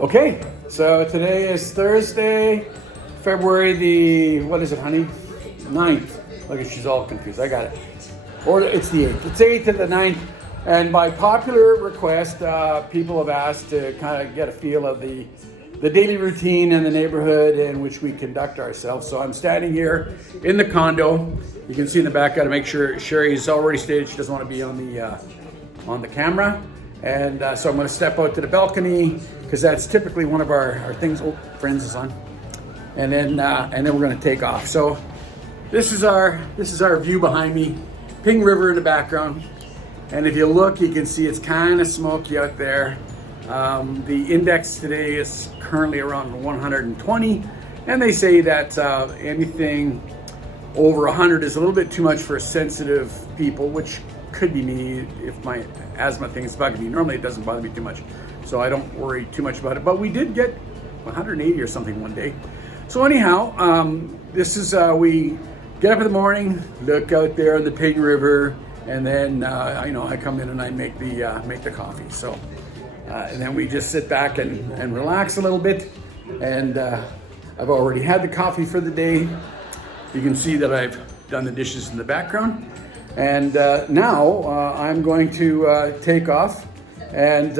Okay, so today is Thursday, February the, what is it, honey? 9th. Look, she's all confused. I got it. Or it's the 8th. It's 8th and the 9th. And by popular request, people have asked to kind of get a feel of the daily routine in the neighborhood in which we conduct ourselves. So I'm standing here in the condo. You can see in the back, got to make sure Sherry's already stated she doesn't want to be on the camera. And so I'm going to step out to the balcony because that's typically one of our things. Oh, Friends is on. And then we're going to take off. So this is our view behind me. Ping River in the background. And if you look, you can see it's kind of smoky out there. The index today is currently around 120. And they say that anything over 100 is a little bit too much for sensitive people, which could be me if my asthma thing is bugging me. Normally it doesn't bother me too much, so I don't worry too much about it. But we did get 180 or something one day. So anyhow, this is, we get up in the morning, look out there on the Ping River, and then I come in and I make the coffee. So and then we just sit back and relax a little bit. And I've already had the coffee for the day. You can see that I've done the dishes in the background. And now I'm going to take off and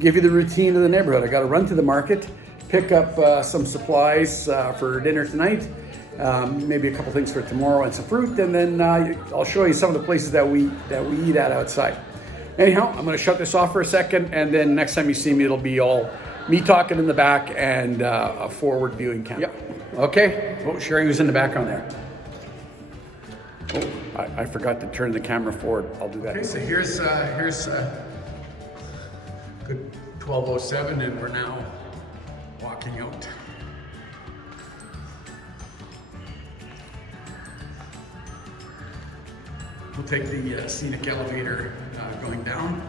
give you the routine of the neighborhood. I got to run to the market, pick up some supplies for dinner tonight, maybe a couple things for tomorrow and some fruit, and then I'll show you some of the places that we eat at outside. Anyhow, I'm going to shut this off for a second, and then next time you see me, it'll be all me talking in the back and a forward viewing camera. Yep. Okay. Oh, Sherry was in the background there. Oh, I forgot to turn the camera forward. I'll do that. Okay, so here's good 12:07, and we're now walking out. We'll take the scenic elevator going down.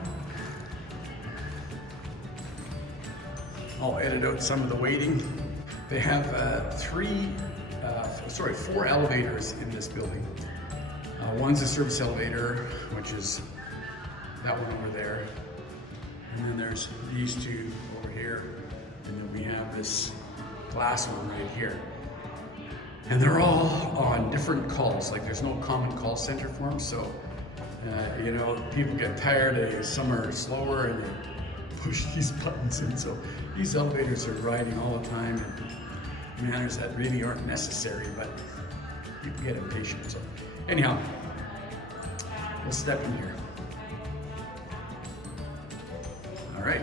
I'll edit out some of the waiting. They have four elevators in this building. One's a service elevator, which is that one over there. And then there's these two over here. And then we have this glass one right here. And they're all on different calls. Like there's no common call center for them. So, people get tired. Some are slower and they push these buttons in. So these elevators are riding all the time in manners that really aren't necessary, but people get impatient. So anyhow, we'll step in here. All right,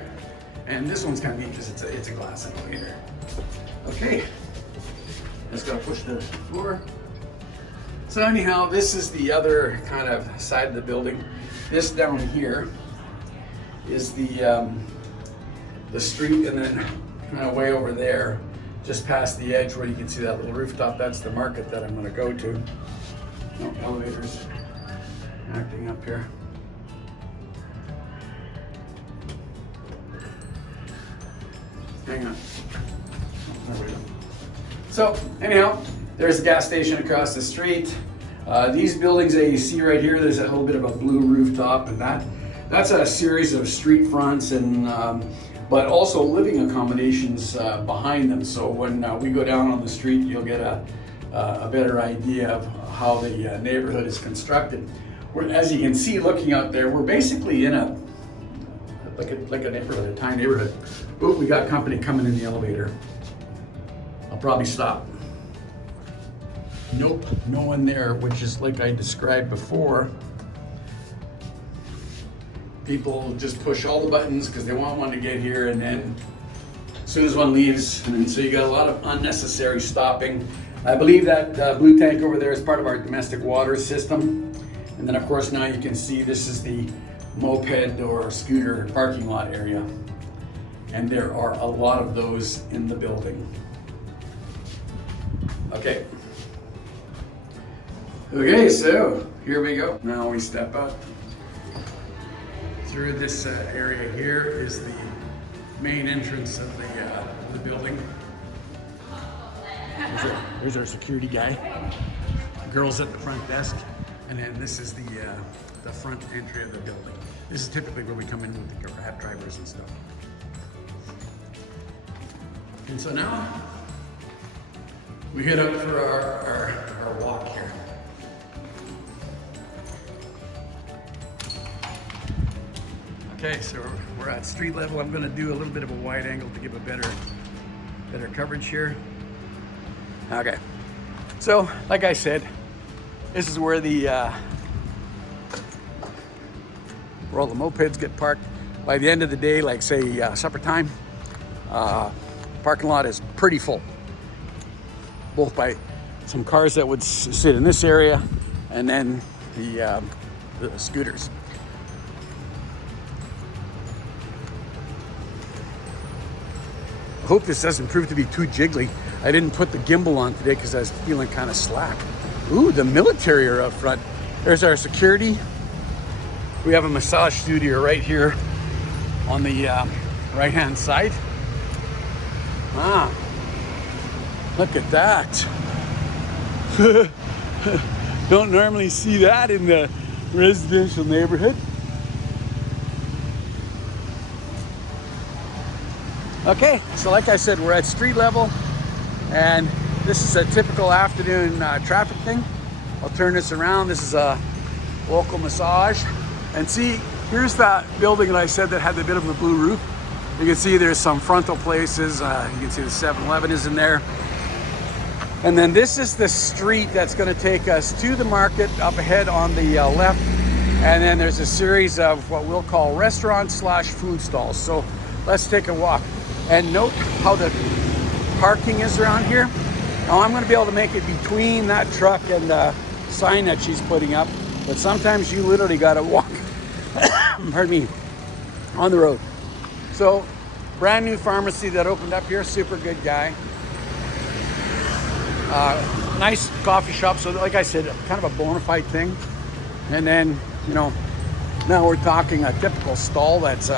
and this one's kind of neat because it's a glass elevator. Okay, just gotta push the floor. So anyhow, this is the other kind of side of the building. This down here is the street, and then kind of way over there, just past the edge where you can see that little rooftop, that's the market that I'm gonna go to. No elevators acting up here. Hang on. Oh, there we go. So anyhow, there's a gas station across the street. These buildings that you see right here, there's a little bit of a blue rooftop, and that's a series of street fronts and but also living accommodations behind them. So when we go down on the street, you'll get a better idea of how the neighborhood is constructed. As you can see, looking out there, we're basically in a neighborhood, a tiny neighborhood. Ooh, we got company coming in the elevator. I'll probably stop. Nope, no one there, which is like I described before. People just push all the buttons because they want one to get here, and then as soon as one leaves, and so you got a lot of unnecessary stopping. I believe that blue tank over there is part of our domestic water system. And then of course now you can see this is the moped or scooter parking lot area. And there are a lot of those in the building. Okay. Okay, so here we go. Now we step up. Through this area here is the main entrance of the building. There's our security guy. Girls at the front desk, and then this is the front entry of the building. This is typically where we come in with the cab drivers and stuff. And so now we head up for our walk here. Okay, so we're at street level. I'm going to do a little bit of a wide angle to give a better coverage here. Okay, so like I said, this is where where all the mopeds get parked. By the end of the day, like say supper time, parking lot is pretty full, both by some cars that would sit in this area and then the scooters. I hope this doesn't prove to be too jiggly. I didn't put the gimbal on today because I was feeling kind of slack. Ooh, the military are up front. There's our security. We have a massage studio right here on the right-hand side. Ah, look at that. Don't normally see that in the residential neighborhood. Okay, so like I said, we're at street level, and this is a typical afternoon traffic thing. I'll turn this around. This is a local massage. And see, here's that building that I said that had a bit of a blue roof. You can see there's some frontal places. You can see the 7-Eleven is in there. And then this is the street that's going to take us to the market up ahead on the left. And then there's a series of what we'll call restaurants / food stalls. So let's take a walk. And note how the parking is around here. Now I'm going to be able to make it between that truck and the sign that she's putting up. But sometimes you literally got to walk, pardon me, on the road. So brand new pharmacy that opened up here, super good guy. Nice coffee shop. So like I said, kind of a bona fide thing. And then, you know, now we're talking a typical stall that's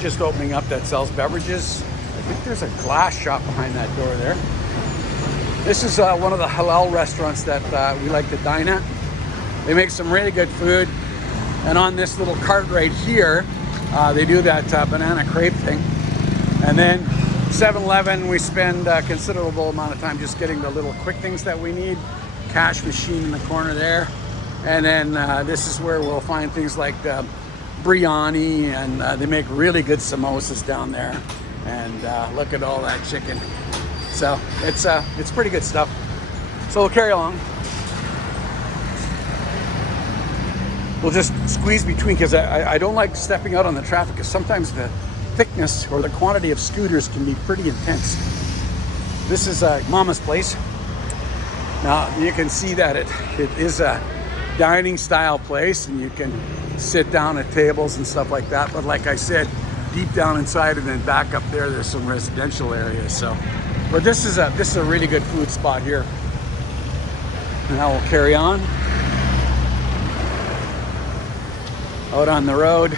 just opening up that sells beverages. I think there's a glass shop behind that door there. This is one of the halal restaurants that we like to dine at. They make some really good food. And on this little cart right here, they do that banana crepe thing. And then 7-Eleven, we spend a considerable amount of time just getting the little quick things that we need. Cash machine in the corner there. And then this is where we'll find things like biryani, and they make really good samosas down there. And look at all that chicken. So it's pretty good stuff. So we'll carry along. We'll just squeeze between, because I don't like stepping out on the traffic, because sometimes the thickness or the quantity of scooters can be pretty intense. This is Mama's place. Now you can see that it is a dining style place, and you can sit down at tables and stuff like that. But like I said, deep down inside and then back up there's some residential areas. So, but this is a really good food spot here. Now we'll carry on out on the road.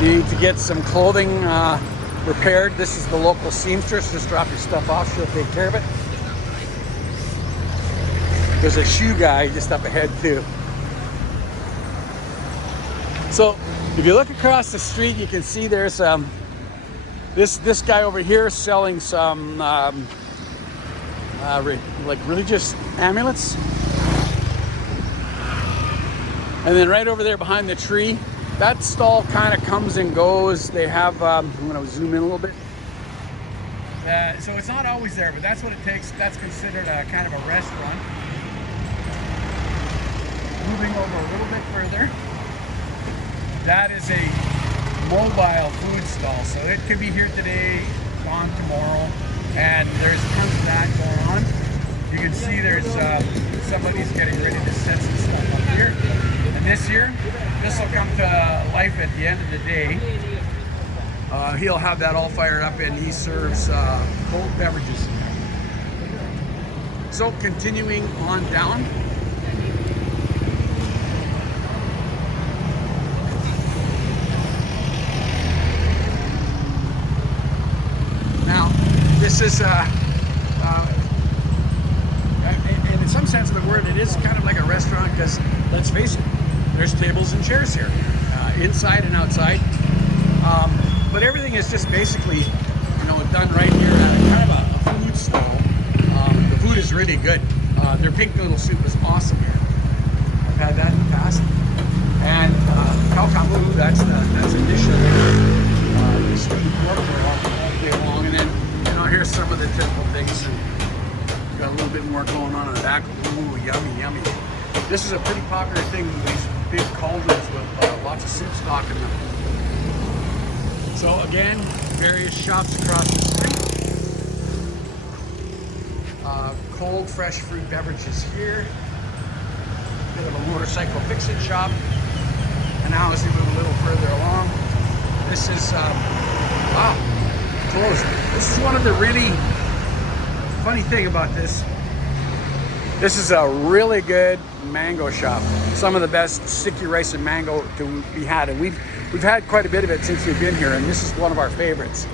You need to get some clothing repaired. This is the local seamstress. Just drop your stuff off, she'll take care of it. There's a shoe guy just up ahead too. So if you look across the street, you can see there's this guy over here selling some like religious amulets. And then right over there behind the tree, that stall kind of comes and goes. They have, I'm going to zoom in a little bit. So it's not always there, but that's what it takes. That's considered a kind of a restaurant. Moving over a little bit further, that is a mobile food stall. So it could be here today, gone tomorrow, and there's tons of that going on. You can see there's somebody's getting ready to set some stuff up here. And this will come to life at the end of the day. He'll have that all fired up, and he serves cold beverages. So continuing on down. Now, this is, in some sense of the word, it is kind of like a restaurant, because let's face it, there's tables and chairs here, inside and outside. But everything is just basically, you know, done right here at kind of a food stall. The food is really good. Their pink noodle soup is awesome here. I've had that in the past. And khao kamu, that's a dish of the steamed pork all day long. And then, you know, here's some of the typical things. And got a little bit more going on in the back. Ooh, yummy, yummy. This is a pretty popular thing, these big cauldrons with lots of soup stock in them. So again, various shops across the street. Cold, fresh fruit beverages here. Bit of a motorcycle fix-it shop. And now as we move a little further along, this is, wow, closed. This is one of the really funny thing about this. This is a really good mango shop. Some of the best sticky rice and mango to be had. And we've had quite a bit of it since we've been here, and this is one of our favorites.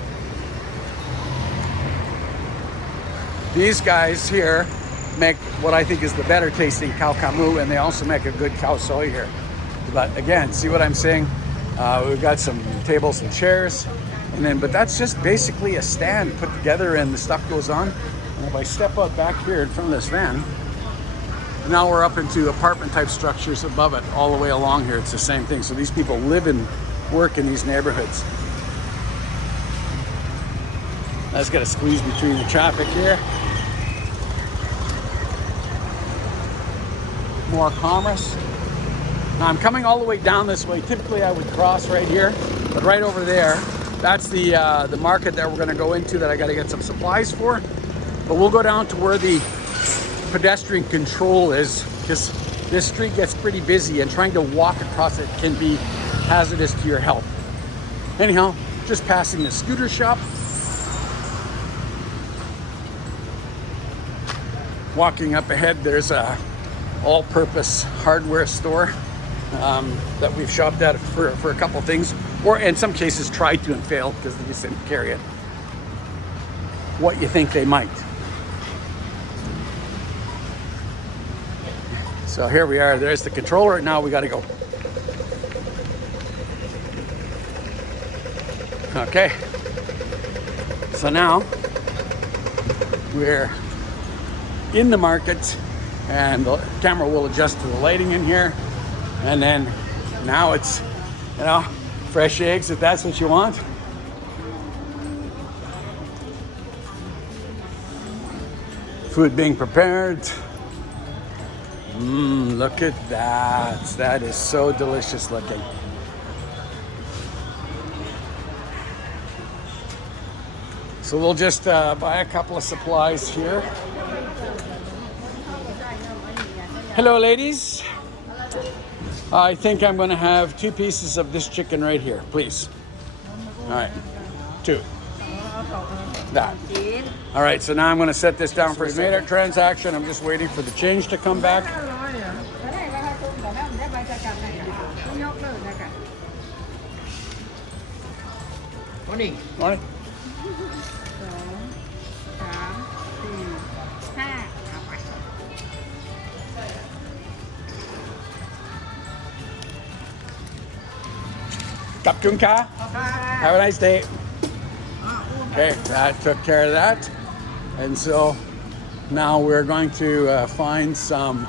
These guys here make what I think is the better tasting khao kamu, and they also make a good khao soi here. But again, see what I'm saying? We've got some tables and chairs, and then, but that's just basically a stand put together and the stuff goes on. And if I step out back here in front of this van, now we're up into apartment type structures above it, all the way along here. It's the same thing. So these people live and work in these neighborhoods. I just got to squeeze between the traffic here. More commerce. Now I'm coming all the way down this way. Typically I would cross right here, but right over there, that's the market that we're going to go into that I got to get some supplies for. But we'll go down to where the pedestrian control is, because this street gets pretty busy and trying to walk across it can be hazardous to your health. Anyhow, just passing the scooter shop. Walking up ahead, there's a all-purpose hardware store that we've shopped at for a couple things, or in some cases tried to and failed because they just didn't carry it. What you think they might. So here we are, there's the controller. Now we got to go. Okay, so now we're in the market, and the camera will adjust to the lighting in here. And then now it's, you know, fresh eggs if that's what you want. Food being prepared. Look at that. That is so delicious looking. So we'll just buy a couple of supplies here. Hello, ladies. I think I'm going to have 2 pieces of this chicken right here, please. All right, 2. That. All right, so now I'm going to set this down for a made our transaction. I'm just waiting for the change to come back. Morning. Morning. Have a nice day. Okay, that took care of that. And so now we're going to find some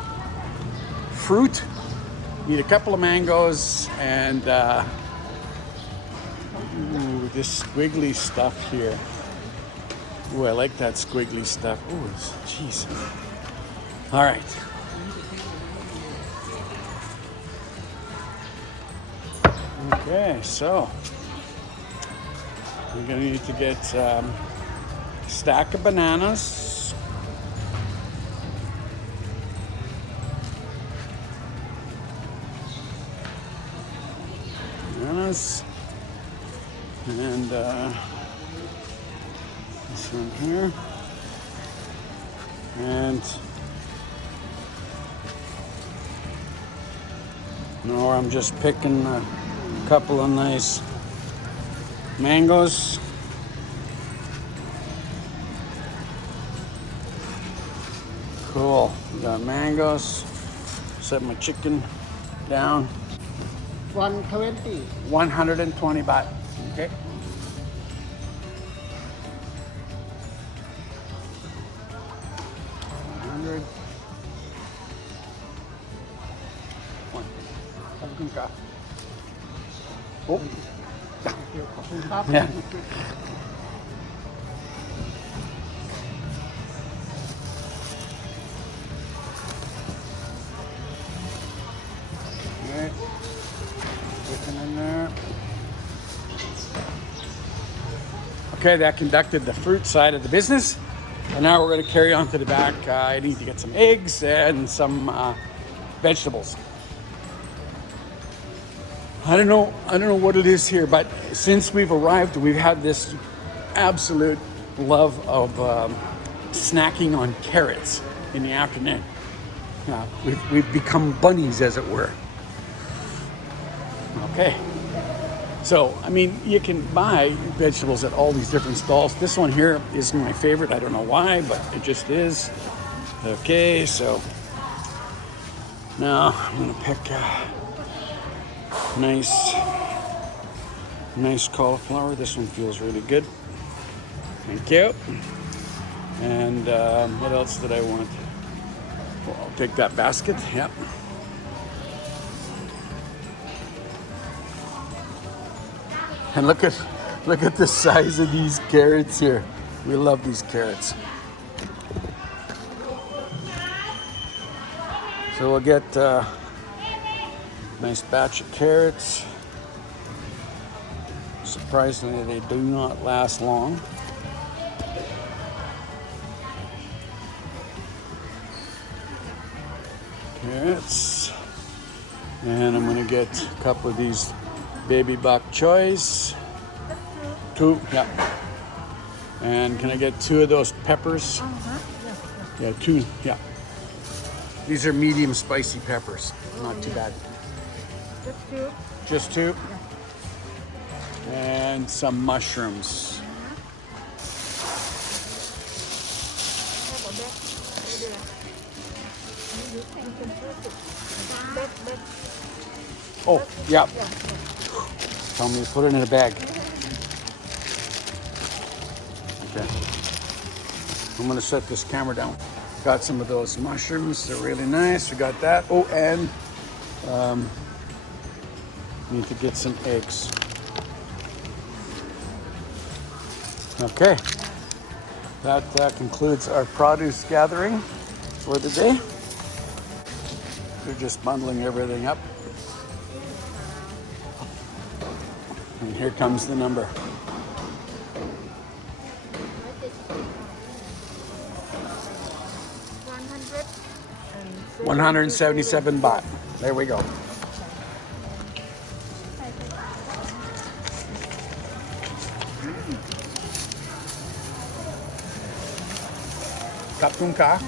fruit. Need a couple of mangoes and ooh, this squiggly stuff here. Ooh, I like that squiggly stuff. Ooh, jeez. All right. Okay, so we're gonna need to get a stack of bananas. Bananas. And this one here. And no, I'm just picking a couple of nice mangoes. Cool. We got mangoes. Set my chicken down. 120. 120 baht. Okay. Oh. Yeah. Okay. Looking in there. Okay, that conducted the fruit side of the business. And now we're going to carry on to the back. I need to get some eggs and some vegetables. I don't know what it is here, but since we've arrived, we've had this absolute love of snacking on carrots in the afternoon. We've become bunnies, as it were. Okay. So, I mean, you can buy vegetables at all these different stalls. This one here is my favorite. I don't know why, but it just is. Okay, so now I'm gonna pick a nice cauliflower. This one feels really good. Thank you. And what else did I want? Well, I'll take that basket. Yep. And look at the size of these carrots here. We love these carrots. So we'll get a nice batch of carrots. Surprisingly, they do not last long. Carrots. And I'm gonna get a couple of these baby bok choys. Two, yeah. And can I get 2 of those peppers? Yeah, 2, yeah. These are medium spicy peppers. Not too bad. Just 2. Just 2. And some mushrooms. Oh, yeah. Tell me to put it in a bag. Okay. I'm gonna set this camera down. Got some of those mushrooms. They're really nice. We got that. Oh, and need to get some eggs. Okay. That concludes our produce gathering for the day. We're just bundling everything up. And here comes the number. 177 baht. There we go. Cặp chung cả.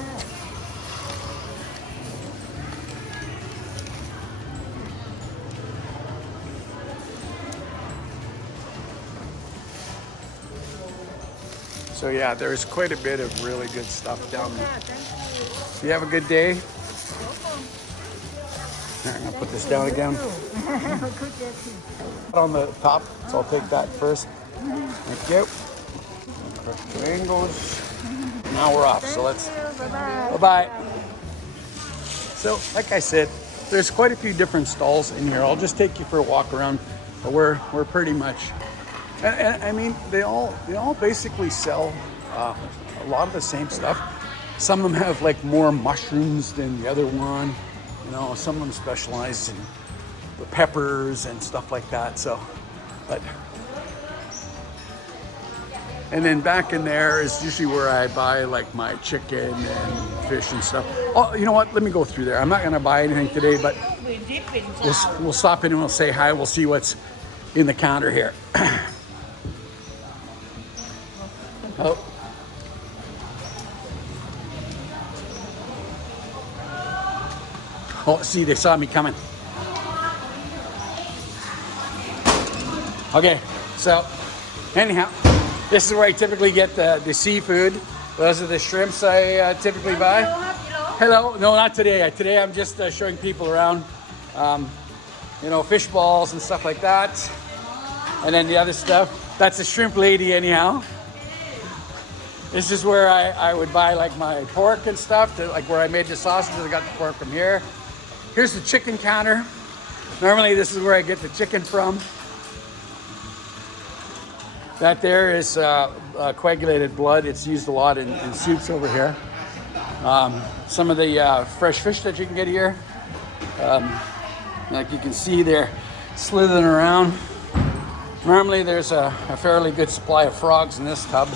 So yeah, there's quite a bit of really good stuff down there. You have a good day. I'm gonna put this down again. On the top, so I'll take that first. Thank you. Correct the angles. Now we're off, so let's. Bye-bye. So, like I said, there's quite a few different stalls in here. I'll just take you for a walk around. But we're pretty much, and I mean, they all basically sell a lot of the same stuff. Some of them have like more mushrooms than the other one. You know, some of them specialize in the peppers and stuff like that. So, but, and then back in there is usually where I buy like my chicken and fish and stuff. Oh, you know what? Let me go through there. I'm not gonna buy anything today, but we'll stop in and we'll say hi. We'll see what's in the counter here. Oh. Oh, see, they saw me coming. Okay, so anyhow, this is where I typically get the seafood. Those are the shrimps I typically buy. Hello. No, not today. Today I'm just showing people around. you know, fish balls and stuff like that. And then the other stuff, that's a shrimp lady anyhow. This is where I would buy like my pork and stuff, like where I made the sausages. I got the pork from here. Here's the chicken counter. Normally this is where I get the chicken from. That there is coagulated blood. It's used a lot in soups over here. Some of the fresh fish that you can get here. Like you can see, they're slithering around. Normally there's a fairly good supply of frogs in this tub.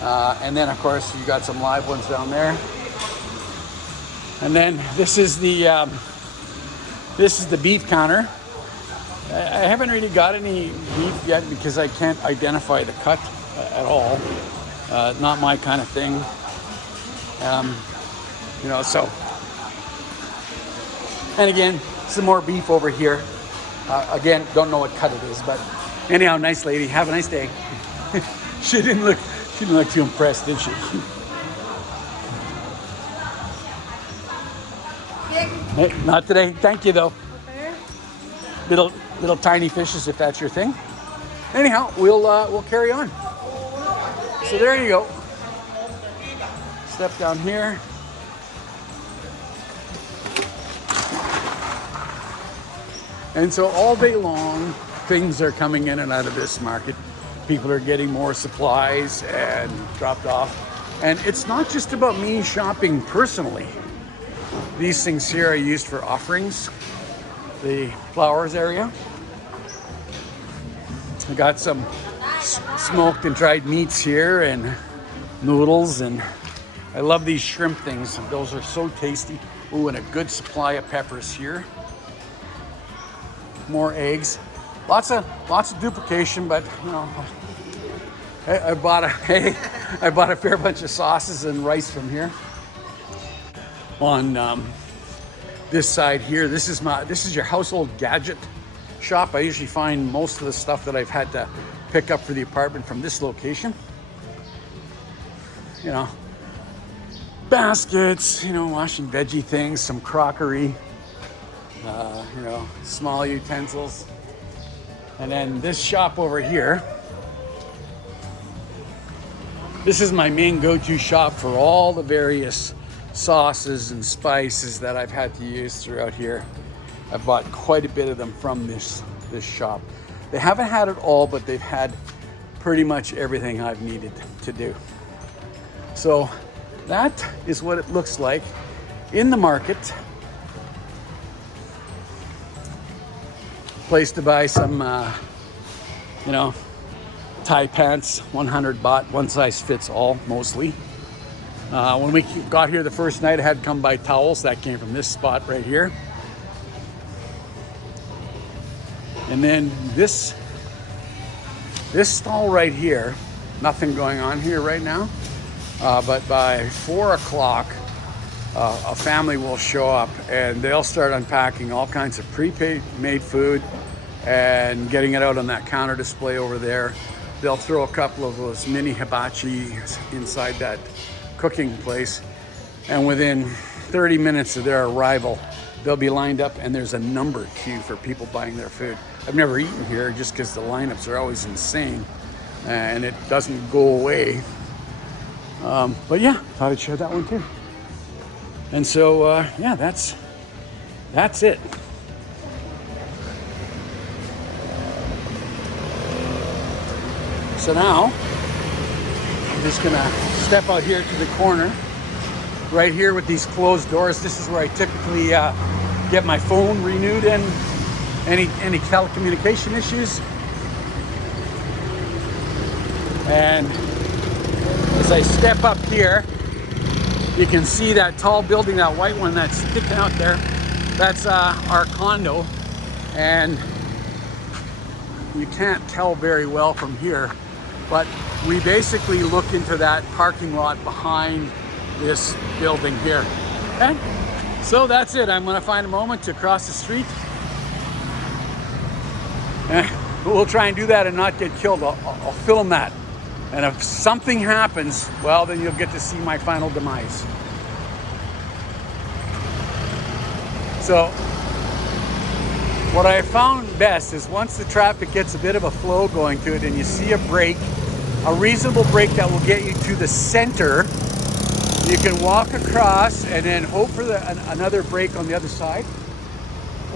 And then of course you got some live ones down there. And then this is the beef counter. I haven't really got any beef yet because I can't identify the cut at all. Not my kind of thing. You know, so. And again, some more beef over here. Again, don't know what cut it is, but anyhow, nice lady. Have a nice day. She didn't look too impressed, did she? Hey, not today. Thank you, though. Okay. Little tiny fishes, if that's your thing. Anyhow, we'll carry on. So there you go. Step down here. And so all day long, things are coming in and out of this market. People are getting more supplies and dropped off. And it's not just about me shopping personally. These things here are used for offerings. The flowers area. I got some smoked and dried meats here and noodles, and I love these shrimp things. Those are so tasty. Ooh, and a good supply of peppers here. More eggs. Lots of duplication, but you know, I bought a fair bunch of sauces and rice from here. On this side here, this is your household gadget shop. I usually find most of the stuff that I've had to pick up for the apartment from this location. You know, baskets, you know, washing veggie things, some crockery, you know, small utensils. And then this shop over here, this is my main go-to shop for all the various sauces and spices that I've had to use throughout here. I've bought quite a bit of them from this shop. They haven't had it all, but they've had pretty much everything I've needed to do. So that is what it looks like in the market. Place to buy some, you know, Thai pants, 100 baht, one size fits all, mostly. When we got here the first night, I had to come buy towels. That came from this spot right here. And then this stall right here, nothing going on here right now. But by 4 o'clock, a family will show up and they'll start unpacking all kinds of pre-made food and getting it out on that counter display over there. They'll throw a couple of those mini hibachi inside that cooking place, and within 30 minutes of their arrival, they'll be lined up and there's a number queue for people buying their food. I've never eaten here just because the lineups are always insane and it doesn't go away. But yeah, thought I'd share that one too. And so, yeah, that's it. So now, I'm just gonna step out here to the corner, right here with these closed doors. This is where I typically get my phone renewed and any telecommunication issues. And as I step up here, you can see that tall building, that white one that's sticking out there. That's our condo, and you can't tell very well from here, but we basically look into that parking lot behind this building here. Okay, so that's it. I'm gonna find a moment to cross the street. We'll try and do that and not get killed. I'll film that. And if something happens, well, then you'll get to see my final demise. So, What I found best is once the traffic gets a bit of a flow going to it and you see a break, a reasonable break that will get you to the center, you can walk across and then hope for another break on the other side.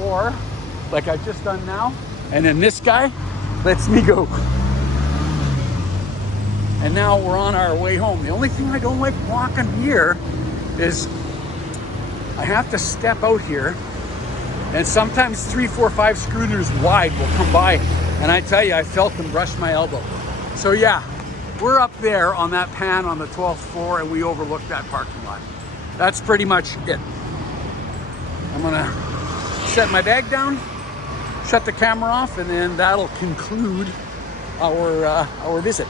Or, like I've just done now, and then this guy lets me go. And now we're on our way home. The only thing I don't like walking here is I have to step out here, and sometimes 3, 4, 5 scooters wide will come by, and I tell you, I felt them brush my elbow. So yeah, we're up there on that pan on the 12th floor, and we overlook that parking lot. That's pretty much it. I'm gonna set my bag down, shut the camera off, and then that'll conclude our visit.